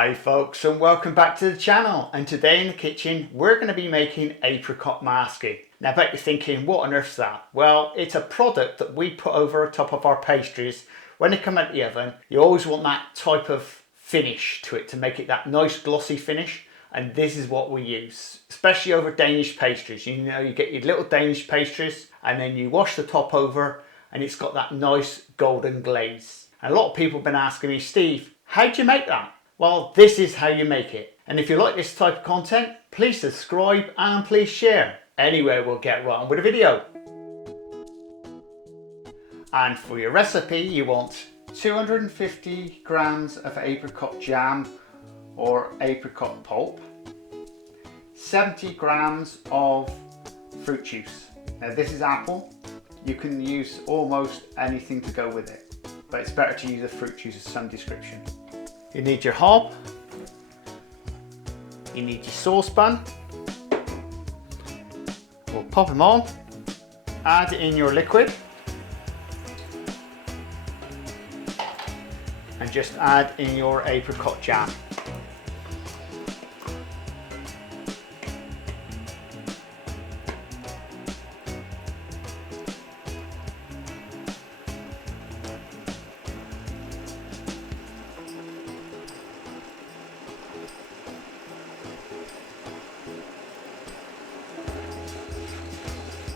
Hi folks, and welcome back to the channel. And today in the kitchen we're going to be making apricot masking. Now I bet you're thinking, what on earth's that? Well, it's a product that we put over the top of our pastries when they come out the oven. You always want that type of finish to it to make it that nice glossy finish, and this is what we use, especially over Danish pastries. You know, you get your little Danish pastries and then you wash the top over and it's got that nice golden glaze. And a lot of people have been asking me, Steve, how do you make that? Well, this is how you make it. And if you like this type of content, please subscribe and please share. Anyway, we'll get right on with the video. And for your recipe, you want 250 grams of apricot jam or apricot pulp, 70 grams of fruit juice. Now this is apple. You can use almost anything to go with it, but it's better to use a fruit juice of some description. You need your hob, you need your saucepan. We'll pop them on, add in your liquid, and just add in your apricot jam.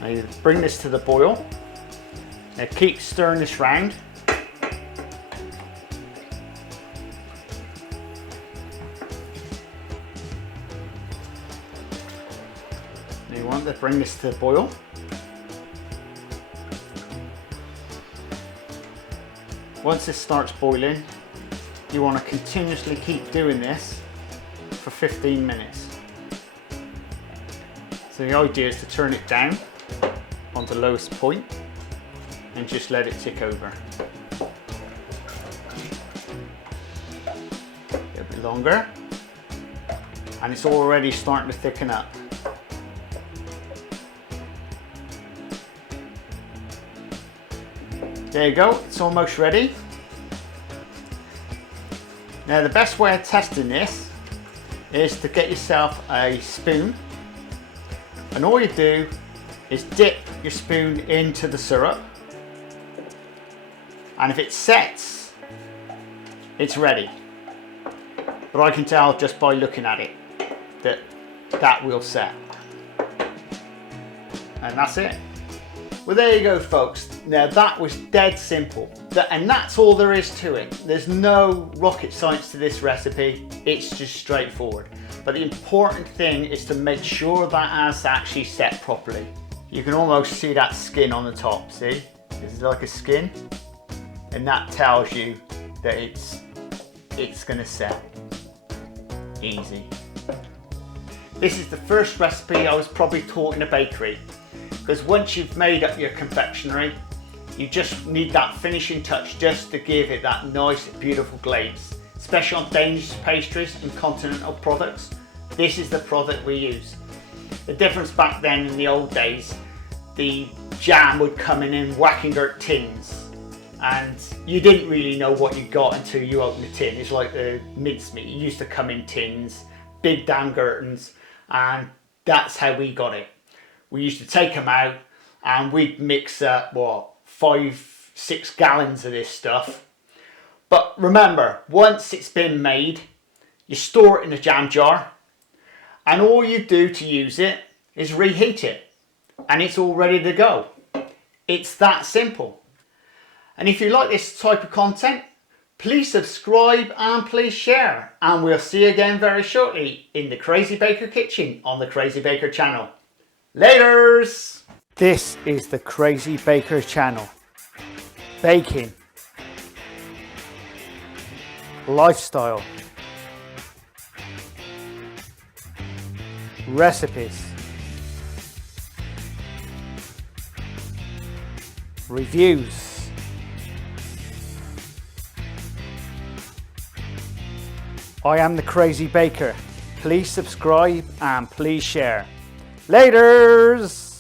Now you bring this to the boil. Now keep stirring this round. Now you want to bring this to the boil. Once this starts boiling, you want to continuously keep doing this for 15 minutes. So the idea is to turn it down on the lowest point and just let it tick over. A bit longer, and it's already starting to thicken up. There you go, it's almost ready. Now the best way of testing this is to get yourself a spoon, and all you do is dip your spoon into the syrup, and if it sets, it's ready. But I can tell just by looking at it that that will set. And that's it. Well, there you go folks. Now that was dead simple. And that's all there is to it. There's no rocket science to this recipe. It's just straightforward. But the important thing is to make sure that has actually set properly. You can almost see that skin on the top, see? This is like a skin. And that tells you that it's gonna set. Easy. This is the first recipe I was probably taught in a bakery. Because once you've made up your confectionery, you just need that finishing touch just to give it that nice, beautiful glaze. Especially on Danish pastries and continental products. This is the product we use. The difference back then in the old days, the jam would come in whacking dirt tins, and you didn't really know what you got until you opened the tin. It's like the mincemeat. It used to come in tins, big damn gherkins, and that's how we got it. We used to take them out and we'd mix up, what, 5-6 gallons of this stuff. But remember, once it's been made, you store it in a jam jar, and all you do to use it is reheat it, and it's all ready to go. It's that simple. And if you like this type of content, please subscribe and please share. And we'll see you again very shortly in the Crazy Baker kitchen on the Crazy Baker channel. Laters! This is the Crazy Baker channel. Baking. Lifestyle. Recipes. Reviews. I am the Crazy Baker. Please subscribe and please share. Laters!